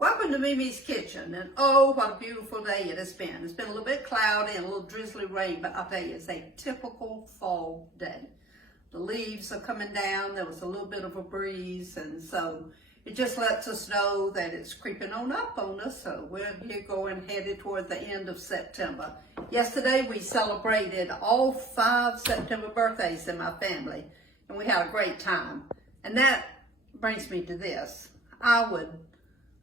Welcome to MeMe's Kitchen, and oh, what a beautiful day it has been. It's been a little bit cloudy and a little drizzly rain, but I'll tell you, it's a typical fall day. The leaves are coming down, there was a little bit of a breeze, and so it just lets us know that it's creeping on up on us, so we're here headed toward the end of September. Yesterday, we celebrated all 5 September birthdays in my family, and we had a great time. And that brings me to this. I would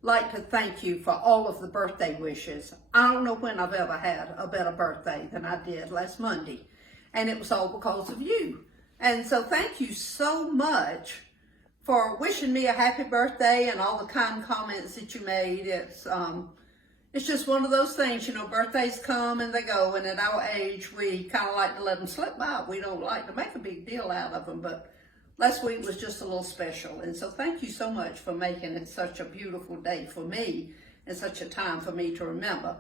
like to thank you for all of the birthday wishes. I don't know when I've ever had a better birthday than I did last Monday, and it was all because of you. And so thank you so much for wishing me a happy birthday and all the kind comments that you made. It's just one of those things, you know, birthdays come and they go, and at our age, we kind of like to let them slip by. We don't like to make a big deal out of them, but last week was just a little special, and so thank you so much for making it such a beautiful day for me and such a time for me to remember.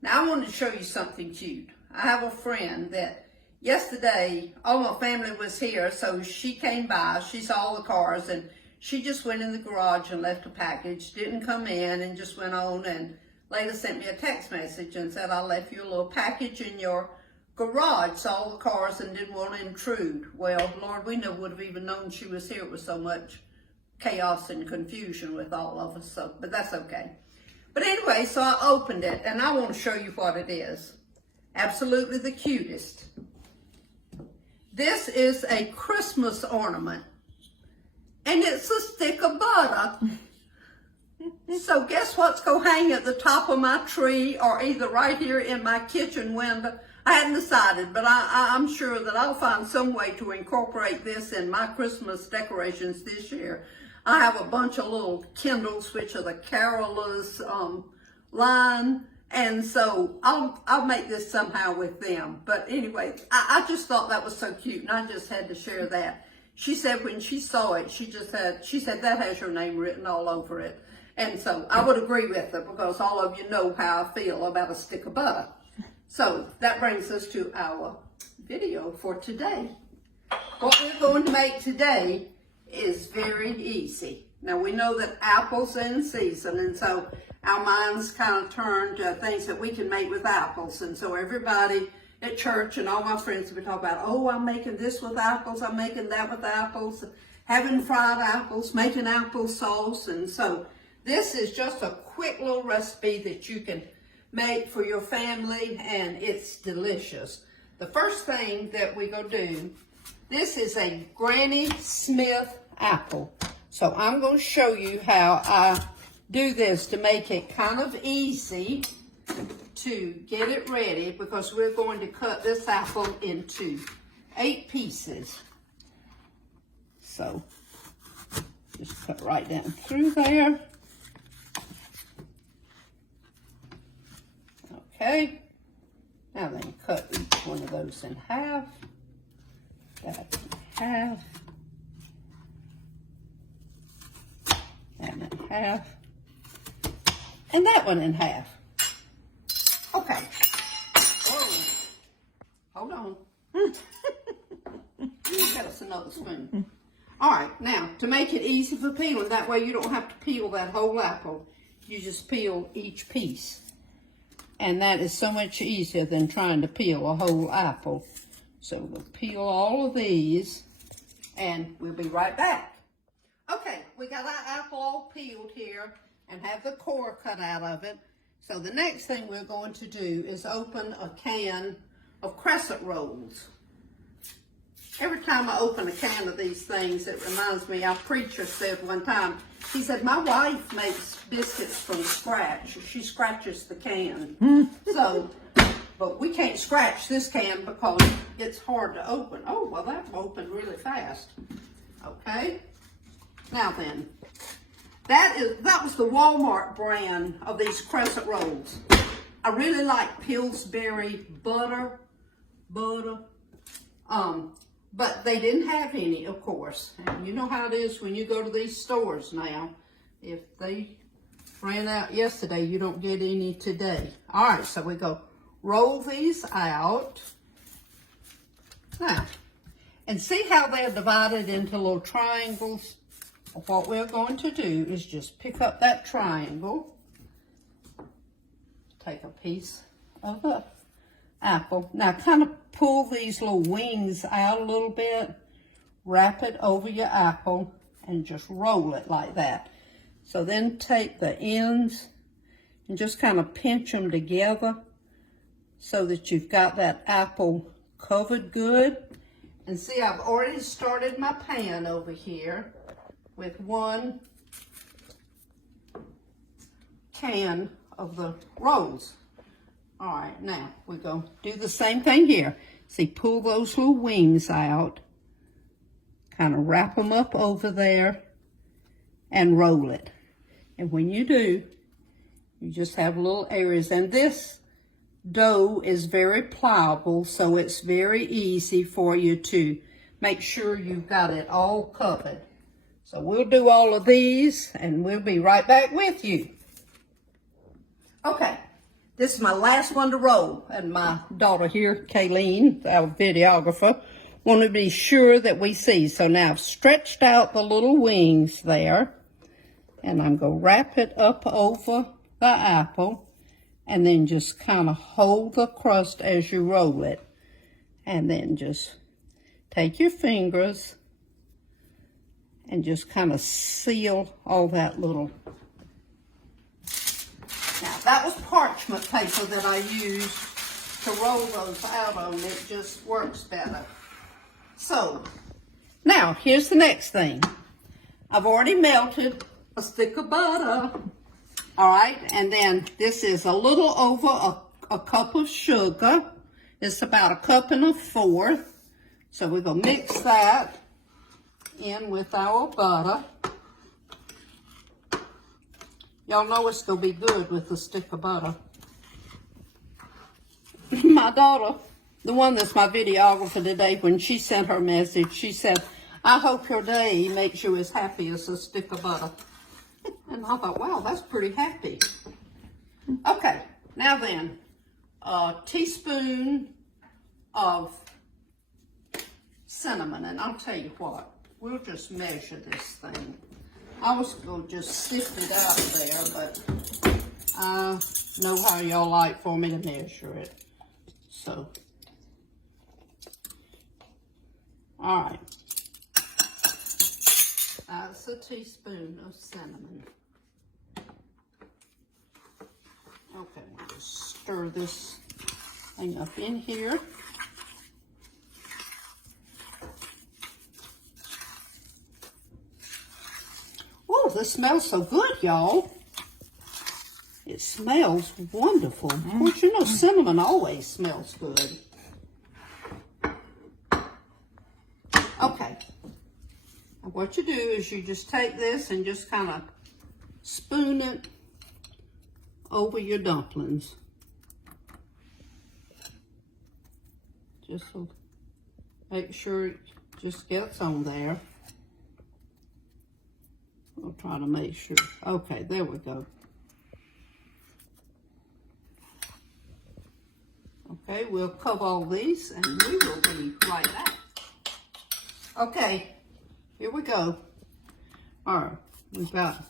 Now I want to show you something cute. I have a friend that yesterday, all my family was here, so she came by, she saw the cars, and she just went in the garage and left a package, didn't come in, and just went on, and later sent me a text message and said, I left you a little package in your garage, saw the cars and didn't want to intrude. Well, Lord, we never would have even known she was here with so much chaos and confusion with all of us, so, but that's okay. But anyway, so I opened it, and I want to show you what it is. Absolutely the cutest. This is a Christmas ornament, and it's a stick of butter. So guess what's going to hang at the top of my tree, or either right here in my kitchen window? I hadn't decided, but I'm sure that I'll find some way to incorporate this in my Christmas decorations this year. I have a bunch of little Kindles, which are the Carolers line, and so I'll make this somehow with them. But anyway, I just thought that was so cute, and I just had to share that. She said when she saw it, she said that has your name written all over it. And so I would agree with her, because all of you know how I feel about a stick of butter. So that brings us to our video for today. What we're going to make today is very easy. Now we know that apples are in season, and so our minds kind of turn to things that we can make with apples. And so everybody at church and all my friends have been talking about, oh, I'm making this with apples, I'm making that with apples, having fried apples, making applesauce. And so this is just a quick little recipe that you can make for your family, and it's delicious. The first thing that we go do, this is a Granny Smith apple. So I'm going to show you how I do this to make it kind of easy to get it ready, because we're going to cut this apple into 8 pieces. So just cut right down through there. Okay, now then cut each one of those in half, that in half, that in half, and that one in half. Okay, whoa, hold on, get us another spoon. All right, now to make it easy for peeling, that way you don't have to peel that whole apple, you just peel each piece. And that is so much easier than trying to peel a whole apple. So we'll peel all of these, and we'll be right back. Okay, we got our apple all peeled here and have the core cut out of it. So the next thing we're going to do is open a can of Crescent Rolls. Every time I open a can of these things, it reminds me, our preacher said one time, he said, my wife makes biscuits from scratch. She scratches the can. So, but we can't scratch this can because it's hard to open. Oh, well, that opened really fast. Okay. Now then, that was the Walmart brand of these Crescent Rolls. I really like Pillsbury butter. But they didn't have any, of course. And you know how it is when you go to these stores now. If they ran out yesterday, you don't get any today. All right, so we go roll these out. Now, and see how they're divided into little triangles? what we're going to do is just pick up that triangle, take a piece of the apple. Now kind of pull these little wings out a little bit, wrap it over your apple, and just roll it like that. So then take the ends and just kind of pinch them together so that you've got that apple covered good. And see, I've already started my pan over here with 1 can of the rolls. All right, now we're going to do the same thing here. See, pull those little wings out, kind of wrap them up over there, and roll it. And when you do, you just have little areas. And this dough is very pliable, so it's very easy for you to make sure you've got it all covered. So we'll do all of these, and we'll be right back with you. Okay, this is my last one to roll, and my daughter here, Kayleen, our videographer, want to be sure that we see. So now I've stretched out the little wings there, and I'm going to wrap it up over the apple, and then just kind of hold the crust as you roll it. And then just take your fingers and just kind of seal all that little. Now that was parchment paper that I used to roll those out on. It just works better. So now here's the next thing. I've already melted a stick of butter. All right, and then this is a little over a cup of sugar. It's about 1 1/4 cups. So we're gonna mix that in with our butter. Y'all know it's gonna be good with a stick of butter. My daughter, the one that's my videographer today, when she sent her message, she said, "I hope your day makes you as happy as a stick of butter." And I thought, wow, that's pretty happy. Okay, now then, a teaspoon of cinnamon. And I'll tell you what, we'll just measure this thing. I was going to just sift it out of there, but I know how y'all like for me to measure it. So, all right. That's a teaspoon of cinnamon. Okay, we'll just stir this thing up in here. Oh, this smells so good, y'all. It smells wonderful. Of course, you know cinnamon always smells good. Okay. And what you do is you just take this and just kind of spoon it over your dumplings. Just so make sure it just gets on there. We'll try to make sure. Okay, there we go. Okay, we'll cover all these and we will be right back. Okay, here we go. All right, we've got,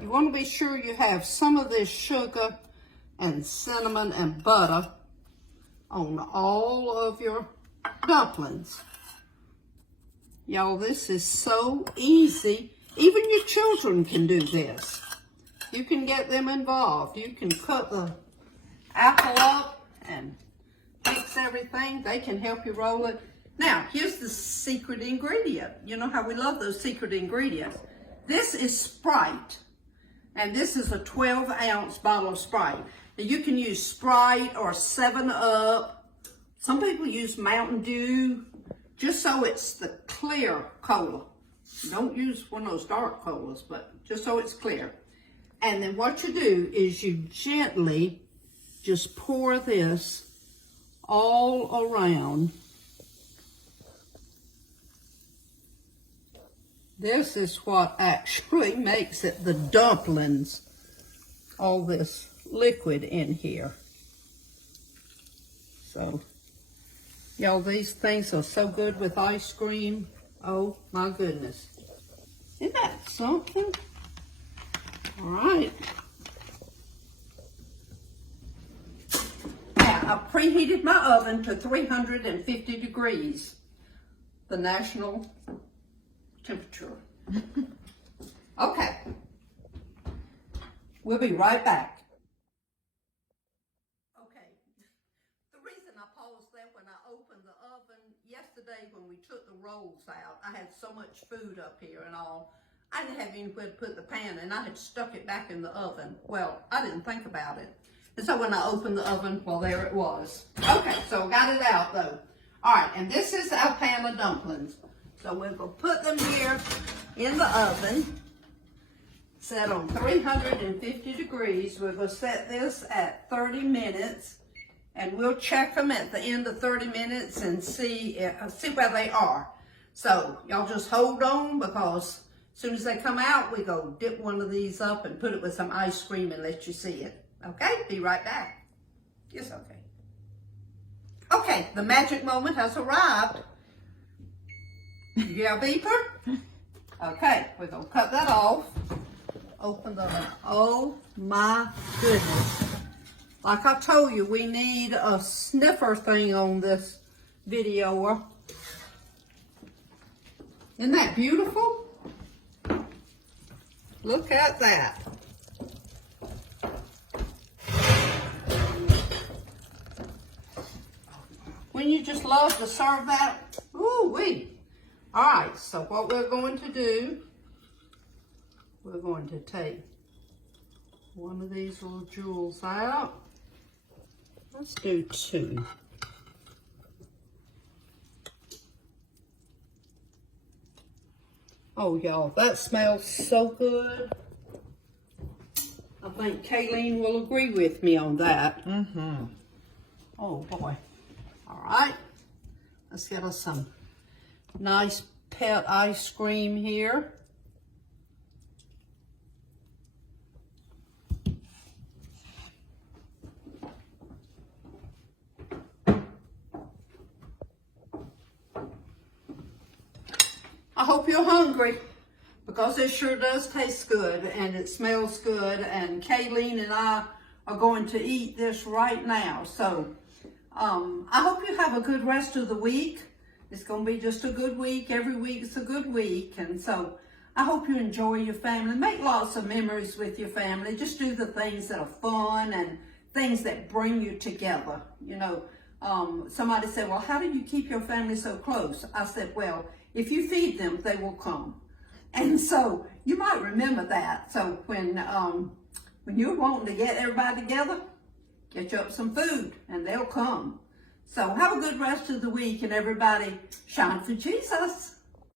you want to be sure you have some of this sugar and cinnamon and butter on all of your dumplings. Y'all, this is so easy. Even your children can do this. You can get them involved. You can cut the apple up and mix everything. They can help you roll it. Now, here's the secret ingredient. You know how we love those secret ingredients. This is Sprite, and this is a 12-ounce bottle of Sprite. Now, you can use Sprite or 7-Up. Some people use Mountain Dew, just so it's the clear cola. Don't use one of those dark colas, but just so it's clear. And then what you do is you gently just pour this all around. This is what actually makes it the dumplings, all this liquid in here. So, y'all, these things are so good with ice cream. Oh my goodness. Isn't that something? All right. Now, I've preheated my oven to 350 degrees, the national temperature. Okay. We'll be right back. Okay. The reason I paused there, when I opened the oven yesterday when we took the rolls out, I had so much food up here and all. I didn't have anywhere to put the pan, and I had stuck it back in the oven. Well, I didn't think about it. And so when I opened the oven, well, there it was. Okay, so I got it out though. All right, and this is our pan of dumplings. So we're gonna put them here in the oven, set on 350 degrees. We're gonna set this at 30 minutes, and we'll check them at the end of 30 minutes and see where they are. So y'all just hold on, because as soon as they come out, we go dip one of these up and put it with some ice cream and let you see it. Okay, be right back. Yes, okay. Okay, the magic moment has arrived. You hear a beeper? Okay, we're gonna cut that off. Open the oven. Oh my goodness. Like I told you, we need a sniffer thing on this video. Isn't that beautiful? Look at that. Wouldn't you just love to serve that? Ooh-wee. All right, so what we're going to do, we're going to take one of these little jewels out. Let's do two. Oh, y'all, that smells so good. I think Kayleen will agree with me on that. Oh, boy. All right. Let's get us some nice pet ice cream here. I hope you're hungry, because it sure does taste good and it smells good, and Kayleen and I are going to eat this right now. So I hope you have a good rest of the week. It's going to be just a good week. Every week is a good week. And so I hope you enjoy your family. Make lots of memories with your family. Just do the things that are fun and things that bring you together. You know, somebody said, well, how do you keep your family so close? I said, well, if you feed them, they will come. And so you might remember that. So when you're wanting to get everybody together, get you up some food and they'll come. So have a good rest of the week, and everybody shine for Jesus.